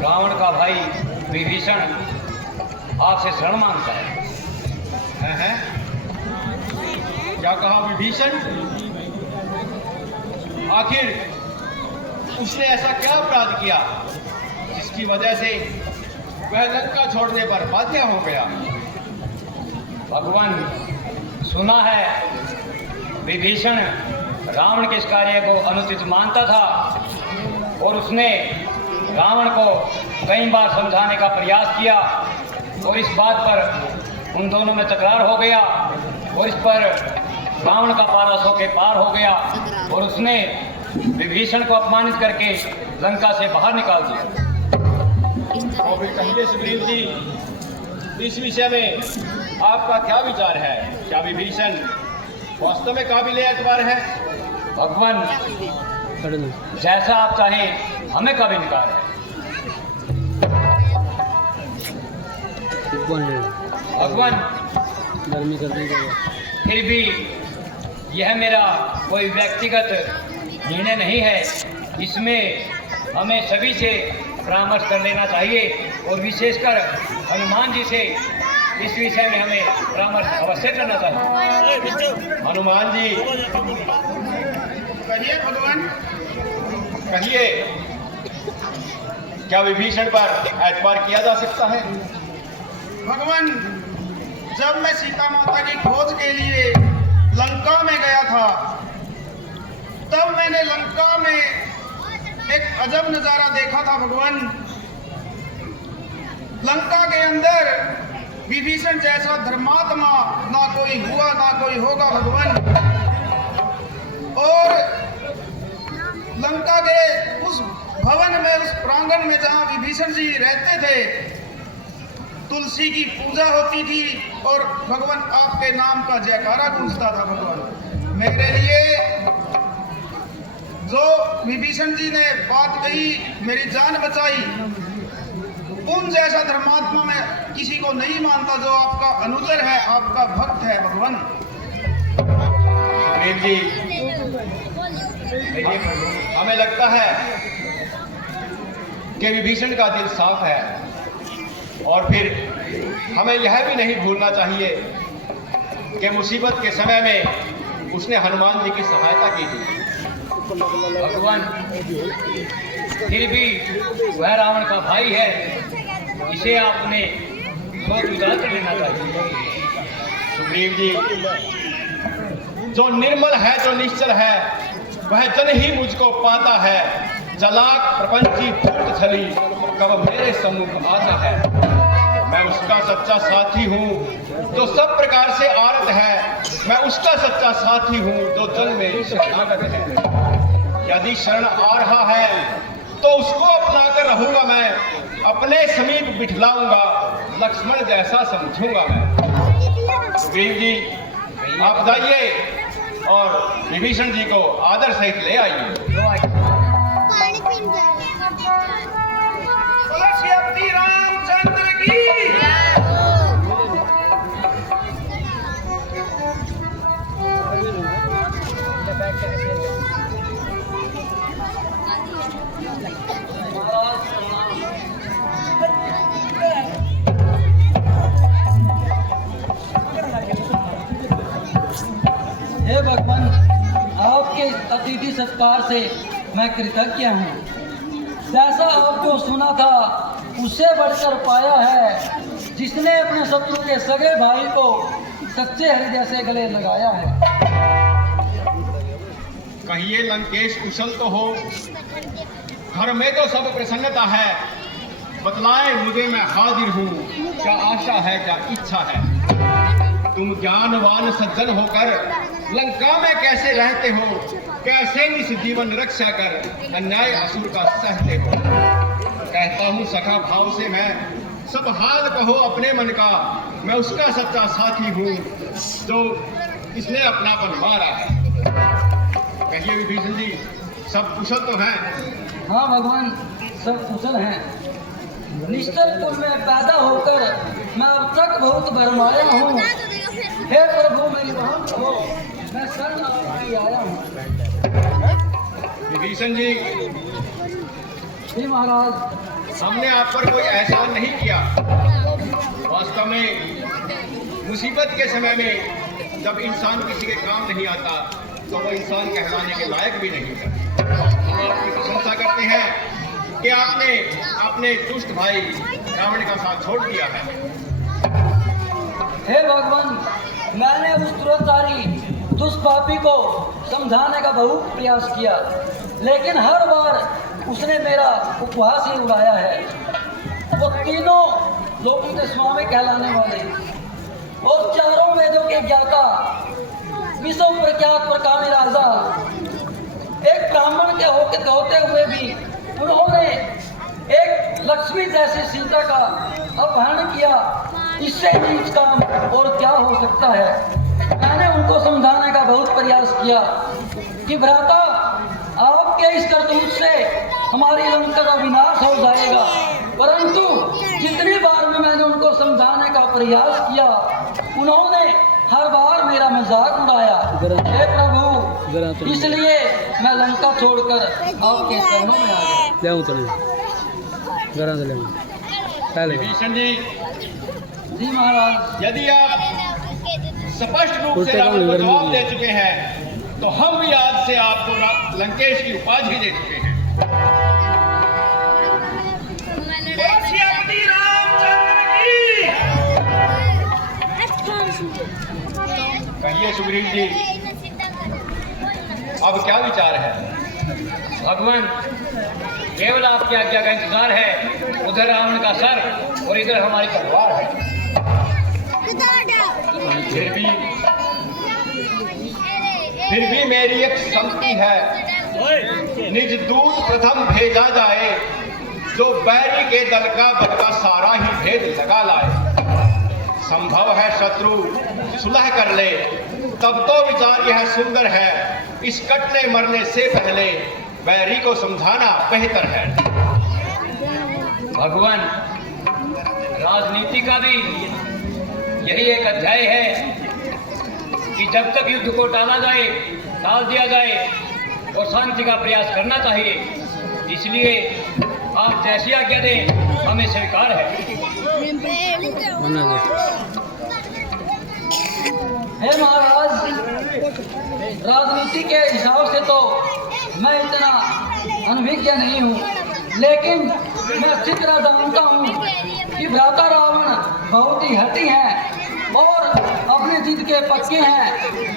रावण का भाई विभीषण आपसे शरण मांगता है। हैं? क्या कहा विभीषण? आखिर उसने ऐसा क्या अपराध किया जिसकी वजह से वह लंका छोड़ने पर बाध्य हो गया? भगवान, सुना है विभीषण रावण के इस कार्य को अनुचित मानता था और उसने रावण को कई बार समझाने का प्रयास किया और इस बात पर उन दोनों में तकरार हो गया और इस पर रावण का पारा 100 के पार हो गया और उसने विभीषण को अपमानित करके लंका से बाहर निकाल दिया। और फिर कहिए सुग्रीव जी, इस विषय में आपका क्या विचार है? क्या विभीषण वास्तव में काबिल एतबार है? भगवान, जैसा आप चाहें, हमें कभी निकाल है। भगवान, फिर भी यह मेरा कोई व्यक्तिगत निर्णय नहीं है, इसमें हमें सभी से परामर्श कर लेना चाहिए और विशेषकर हनुमान जी से इस विषय में हमें परामर्श अवश्य करना चाहिए। हनुमान जी, कहिए भगवान, कहिए, क्या विभीषण पर एतबार किया जा सकता है? भगवान, जब मैं सीता माता की खोज के लिए लंका में गया था, तब मैंने लंका में एक अजब नजारा देखा था। भगवान, लंका के अंदर विभीषण जैसा धर्मात्मा ना कोई हुआ ना कोई होगा। भगवान, और लंका के उस भवन में, उस प्रांगण में जहां विभीषण जी रहते थे, तुलसी की पूजा होती थी और भगवान आपके नाम का जयकारा गूंजता था। भगवान, मेरे लिए जो विभीषण जी ने बात कही, मेरी जान बचाई, उन जैसा धर्मात्मा में किसी को नहीं मानता जो आपका अनुचर है, आपका भक्त है। भगवान जी, हमें लगता है कि विभीषण का दिल साफ है और फिर हमें यह भी नहीं भूलना चाहिए कि मुसीबत के समय में उसने हनुमान जी की सहायता की थी। भगवान, फिर भी वह रावण का भाई है, इसे आपने सोच विचार कर लेना चाहिए। सुग्रीव जी, जो निर्मल है, जो निश्चल है, वह जन ही मुझको पाता है। जलाक प्रपंची फूट छली कब मेरे सम्मुख आता है। मैं उसका सच्चा साथी हूँ जो सब प्रकार से आरत है। मैं उसका सच्चा साथी हूँ जो जन में शरणागत है। यदि शरण आ रहा है तो उसको अपना कर रहूंगा मैं, अपने समीप बिठलाऊंगा, लक्ष्मण जैसा समझूंगा मैं। सुग्रीव जी, आप जाइए और विभीषण जी को आदर सहित ले आइए। श्री रामचंद्र की हे भगवान, आपके अतिथि सत्कार से मैं कृतज्ञ हूँ। जैसा आपको सुना था उससे बढ़कर पाया है, जिसने अपने शत्रु के सगे भाई को सच्चे हृदय से गले लगाया है। कहिए लंकेश कुशल तो हो, घर में तो सब प्रसन्नता है। बतलाए मुझे, मैं हाजिर हूँ, क्या आशा है, क्या इच्छा है। तुम ज्ञानवान सज्जन होकर लंका में कैसे रहते हो, कैसे इस जीवन रक्षा कर अन्याय असुर का सहते हो। कहता हूँ सखा भाव से मैं, सब हाल कहो अपने मन का। मैं उसका सच्चा साथी हूँ जो इसने अपनापन मारा है। कहिए विभीषण जी, सब कुशल तो हैं? हाँ भगवान, सब कुशल हैं। निश्चल कुल में पैदा होकर मैं अब तक बहुत भरमाया हूँ। हे प्रभु, मेरी बहन कहो, मैं शरण आपकी आया हूँ। विभीषण जी, जी महाराज। हमने आप पर कोई एहसान नहीं किया। वास्तव में मुसीबत के समय में जब इंसान किसी के काम नहीं आता तो वो इंसान कहलाने के लायक भी नहीं है। हम आपकी प्रशंसा करते हैं कि आपने अपने दुष्ट भाई रावण का साथ छोड़ दिया है। हे भगवान, मैंने उस दुराचारी दुष्पापी को समझाने का बहुत प्रयास किया, लेकिन हर बार उसने मेरा उपहास ही उड़ाया है। वो तीनों लोगों के स्वामी कहलाने वाले और चारों वेदों के ज्ञाता, विश्व प्रख्यात प्रकामी राजा, एक ब्राह्मण के होते हुए भी उन्होंने एक लक्ष्मी जैसी सीता का अपहरण किया। इससे नीच काम और क्या हो सकता है। मैंने उनको समझाने का बहुत प्रयास किया कि भ्राता, आपके इस करतूत से हमारी लंका का विनाश हो जाएगा, परंतु जितनी बार में मैंने उनको समझाने का प्रयास किया, उन्होंने हर बार मेरा मजाक उड़ाया। हे प्रभु, इसलिए मैं लंका छोड़कर आपके शरणों में आ गया। विभीषण जी महाराज, यदि आप स्पष्ट रूप से रावण को जवाब दे चुके हैं तो हम भी आज से आपको लंकेश की उपाधि दे चुके हैं। कहिए सुग्रीव जी, अब क्या विचार है? भगवान, केवल आपकी आज्ञा का इंतजार है। उधर रावण का सर और इधर हमारी तलवार है। फिर भी मेरी एक सम्मति है, निज दूत प्रथम भेजा जाए, जो बैरी के दल का बल का सारा ही भेद लगा लाए। संभव है शत्रु सुलह कर ले, तब तो विचार यह सुंदर है, इस कटने मरने से पहले बैरी को समझाना बेहतर है। भगवान, राजनीति का भी यही एक अध्याय है कि जब तक युद्ध को टाला दिया जाए और शांति का प्रयास करना चाहिए। इसलिए आप जैसी आज्ञा दें, हमें स्वीकार है। हे महाराज, राजनीति के हिसाब से तो मैं इतना अनभिज्ञ नहीं हूँ, लेकिन मैं अच्छी तरह जानता हूँ कि भ्राता रावण बहुत ही हठी हैं और अपने जिद के पक्के हैं।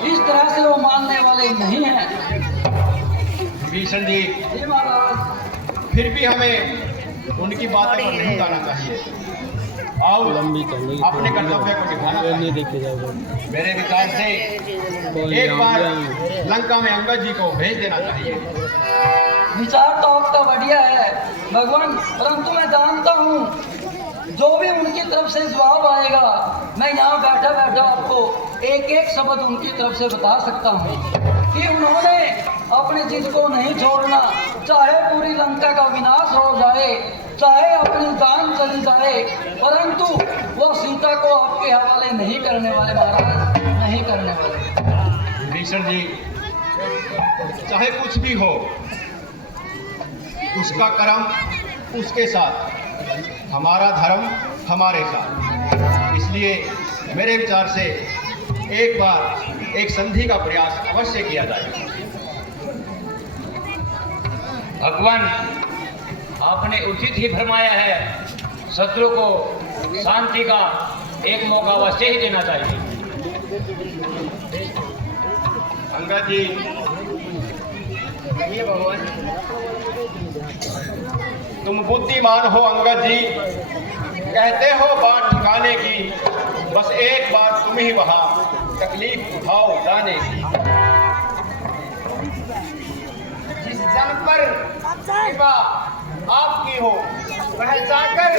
इस तरह से वो मानने वाले नहीं हैं। भीषण जी, महाराज, फिर भी हमें उनकी बातों पर नहीं जाना चाहिए और अपने कर्तव्य को निभाना चाहिए। मेरे विचार से एक बार लंका में अंगद जी को भेज देना चाहिए। विचार तो आपका बढ़िया है भगवान, परंतु मैं जानता हूँ जो भी उनकी तरफ से जवाब आएगा, मैं यहाँ बैठा बैठा आपको एक एक शब्द उनकी तरफ से बता सकता हूँ कि उन्होंने अपनी जिद को नहीं छोड़ना, चाहे पूरी लंका का विनाश हो जाए, चाहे अपनी जान चली जाए, परंतु वो सीता को आपके हवाले नहीं करने वाले महाराज, नहीं करने वाले। भीषण जी, चाहे कुछ भी हो, उसका कर्म उसके साथ, हमारा धर्म हमारे साथ। इसलिए मेरे विचार से एक बार एक संधि का प्रयास अवश्य किया जाए। भगवान, आपने उचित ही फरमाया है, शत्रु को शांति का एक मौका अवश्य ही देना चाहिए। अंगद जी, कहिए भगवान। तुम बुद्धिमान हो अंगद जी, कहते हो बात ठिकाने की, बस एक बार तुम ही वहां तकलीफ उठाओ जाने की। जिस जन पर कृपा आपकी हो, वह जाकर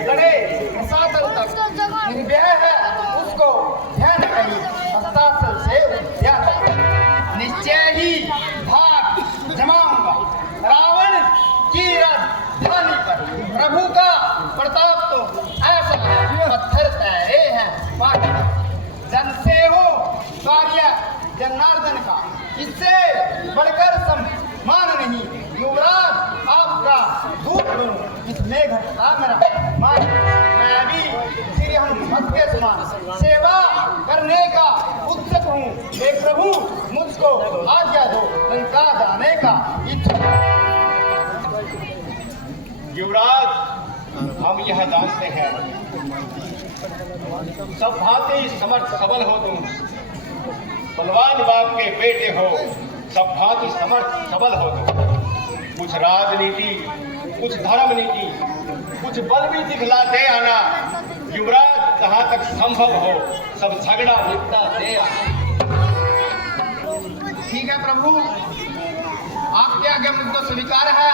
लड़े रसातल तक, निर्भय है उसको ध्यान कहीं रसातल से उद्या तक। निश्चय ही भाग जमाऊंगा रावण की राजधानी पर। प्रभु का प्रताप तो ऐसा है, पत्थर तैरे हैं पानी। जन से हो कार्य जनार्दन का, इससे बढ़कर सम्मान नहीं। युवराज आपका दूत हूँ, इसमें ये घर का मेरा मान, मैं भी श्री हनुमत के समान सेवा करने का उत्सुक हूँ। हे प्रभु, मुझको आज्ञा दो लंका जाने का इच्छा। युवराज, हम यह जानते हैं सब भांति समर्थ सबल हो तुम, बलवान बाप के बेटे हो, सब भांति समर्थ सबल हो तुम। कुछ राजनीति, कुछ धर्म नीति, कुछ बल भी दिखलाते आना। युवराज, जहां तक संभव हो सब झगड़ा निपटा दे आना। ठीक है प्रभु, आपके आगे मुझको स्वीकार है।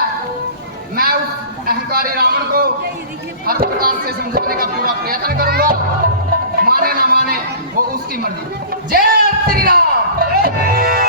मैं उस अहंकारी रावण को हर प्रकार से समझाने का पूरा प्रयत्न करूंगा। माने ना माने वो उसकी मर्जी। जय श्री राम।